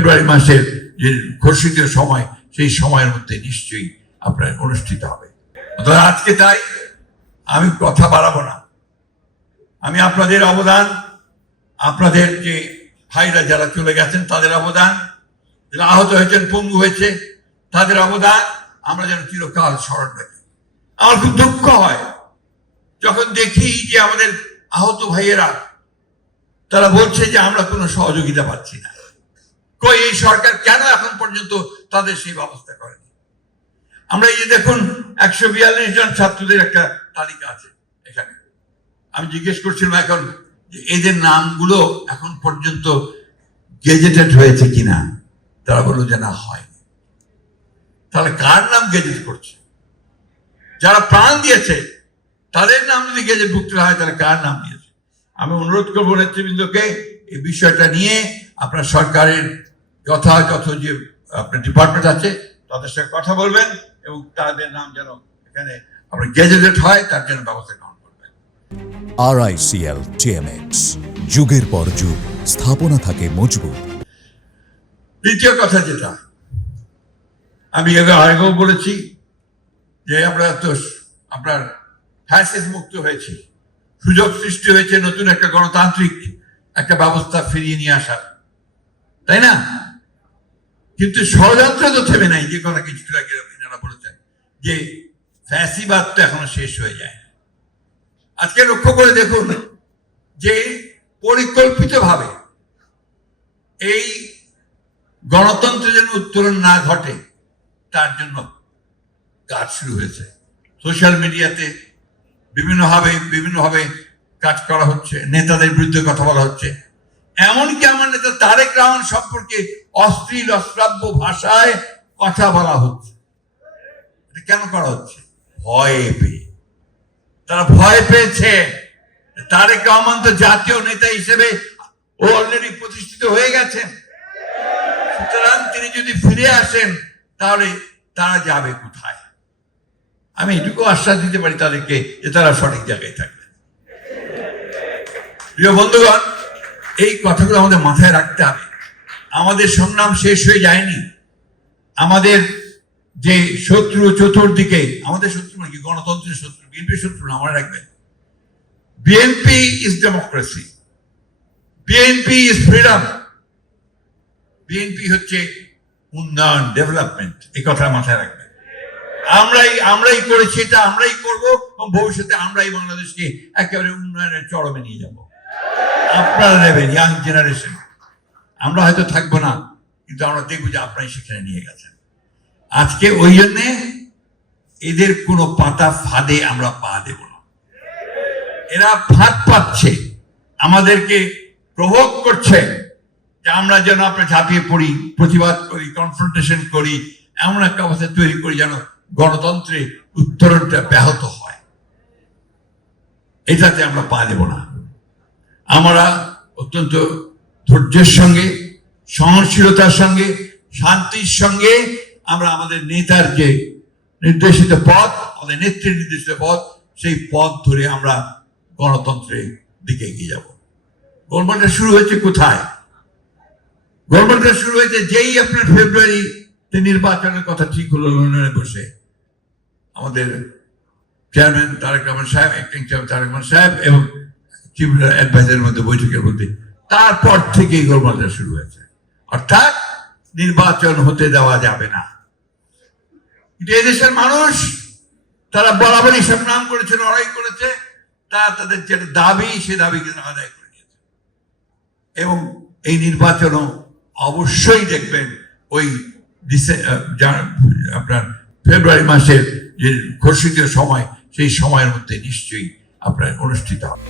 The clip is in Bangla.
ফেব্রুয়ারি মাসের যে ঘোষিত সময়, সেই সময়ের মধ্যে নিশ্চয়ই আপনার অনুষ্ঠিত হবে। আজকে তাই আমি কথা বাড়াবো না। আমি আপনাদের অবদান, আপনাদের যে ভাইরা যারা চলে গেছেন তাদের অবদান, যারা আহত হয়েছেন, পঙ্গু হয়েছে, তাদের অবদান আমরা যেন চিরকাল স্মরণ রাখি। আমার খুব দুঃখ হয় যখন দেখি যে আমাদের আহত ভাইয়েরা তারা বলছে যে আমরা কোনো সহযোগিতা পাচ্ছি না। কই এই সরকার কেন এখন পর্যন্ত তাদের সেই ব্যবস্থা করেনি? আমরা এই যে দেখুন 142 জন ছাত্রদের একটা তালিকা আছে এখানে। আমি জিজ্ঞেস করছিলাম এখন যে এদের নামগুলো এখন পর্যন্ত গেজেটেড হয়েছে কিনা, তারা বললো যে না, হয়নি। তাহলে কার নাম গেজেট করছে? যারা প্রাণ দিয়েছে তাদের নাম যদি গেজেটভুক্ত হয় তাহলে কার নাম দিয়েছে? আমি অনুরোধ করবো নেতৃবৃন্দকে এই বিষয়টা নিয়ে আপনার সরকারের যথাযথ যে আপনার ডিপার্টমেন্ট আছে তাদের সাথে কথা বলবেন এবং তাদের নাম যেন এখানে আপনার গেজেটেড হয় তার জন্য ব্যবস্থা গ্রহণ করবেন। RICL TMX, যুগের পর যুগ স্থাপনা থাকে মজবুত। দ্বিতীয় কথা যেটা আমি আগেও বলেছি যে আমরা তো আপনার ফ্যাসিস্ট মুক্ত হয়েছি, সুযোগ সৃষ্টি হয়েছে নতুন একটা গণতান্ত্রিক একটা ব্যবস্থা ফিরিয়ে নিয়ে আসার, তাই না? কিন্তু ষড়যন্ত্র তো থেমে নাই। যে কোনো কিছু আগে আপনারা বলেছেন যে ফ্যাসিবাদ তো এখনো শেষ হয়ে যায়। আজকে লক্ষ্য করে দেখুন যে পরিকল্পিতভাবে এই গণতন্ত্রের যেন উত্তরণ না ঘটে তার জন্য কাজ শুরু হয়েছে। সোশ্যাল মিডিয়াতে বিভিন্নভাবে কাজ করা হচ্ছে, নেতাদের বিরুদ্ধে কথা বলা হচ্ছে। এমনকি আমার নেতা তারেক রহমান সম্পর্কে অশ্লীল অশ্রাব্য ভাষায় কথা বলা হচ্ছে। এটা কেন করা হচ্ছে? ভয়ে পেয়ে। তারা ভয় পেয়েছে। তারেক রহমান তো জাতীয় নেতা হিসেবে ও অলরেডি প্রতিষ্ঠিত হয়ে গেছেন, সুতরাং তিনি যদি ফিরে আসেন তাহলে তারা যাবে কোথায়? আমি এটুকু আশ্বাস দিতে পারি তাদেরকে যে তারা সঠিক জায়গায় থাকবে। প্রিয় বন্ধুগণ, এই কথাগুলো আমাদের মাথায় রাখতে হবে। আমাদের সংগ্রাম শেষ হয়ে যায়নি। আমাদের যে শত্রু চতুর্দিকে, আমাদের শত্রু নাকি গণতন্ত্রের শত্রু, বিএনপি শত্রু না, মনে রাখবেন। BNP is democracy, BNP is freedom, BNP হচ্ছে উন্নয়ন, ডেভেলপমেন্ট। এই কথা মাথায় রাখবেন। আমরাই করেছি, এটা আমরাই করব এবং ভবিষ্যতে আমরাই বাংলাদেশকে একেবারে উন্নয়নের চরমে নিয়ে যাব। আপনারা নেবেন, ইয়াং জেনারেশন। আমরা হয়তো থাকবো না, কিন্তু আমরা দেখবো যে আপনারাই সেখানে নিয়ে গেছেন। আজকে ওই জন্যে এদের কোনো পাতা ফাঁদে আমরা পা দেব না। এরা ফাঁদ পাচ্ছে, আমাদেরকে প্রভোগ করছে যে আমরা যেন আপনার ঝাঁপিয়ে পড়ি, প্রতিবাদ করি, কনফ্রন্টেশন করি, এমন একটা অবস্থা তৈরি করি যেন গণতন্ত্রের উত্তরণটা ব্যাহত হয়। এটাতে আমরা পা দেব না। আমরা অত্যন্ত ধৈর্যের সঙ্গে, সহনশীলতার সঙ্গে, শান্তির সঙ্গে আমরা আমাদের নেতার যে নির্দেশিত পথ, আমাদের নেত্রীর নির্দেশিত পথ, সেই পথ ধরে আমরা গণতন্ত্রের দিকে এগিয়ে যাব। গোলমালটা শুরু হয়েছে কোথায়? গোলমালটা শুরু হয়েছে যেই আপনার ফেব্রুয়ারিতে নির্বাচনের কথা ঠিক হলো লন্ডনে বসে আমাদের চেয়ারম্যান তারেক রহমান সাহেব, অ্যাক্টিং চেয়ারম্যান তারেক রহমান সাহেব এবং চিফ অ্যাডভাইজারের মধ্যে বৈঠকের মধ্যে, তারপর থেকেই গোলমালটা শুরু হয়েছে। অর্থাৎ নির্বাচন হতে দেওয়া যাবে না। কিন্তু এদেশের মানুষ তারা বরাবরই সংগ্রাম করেছে, লড়াই করেছে, তাদের যেটা দাবি সে দাবিকে আদায় করে নিয়েছে। এবং এই নির্বাচনও অবশ্যই দেখবেন ওই আপনার ফেব্রুয়ারি মাসের যে ঘোষিত সময়, সেই সময়ের মধ্যে নিশ্চয়ই আপনার অনুষ্ঠিত হবে।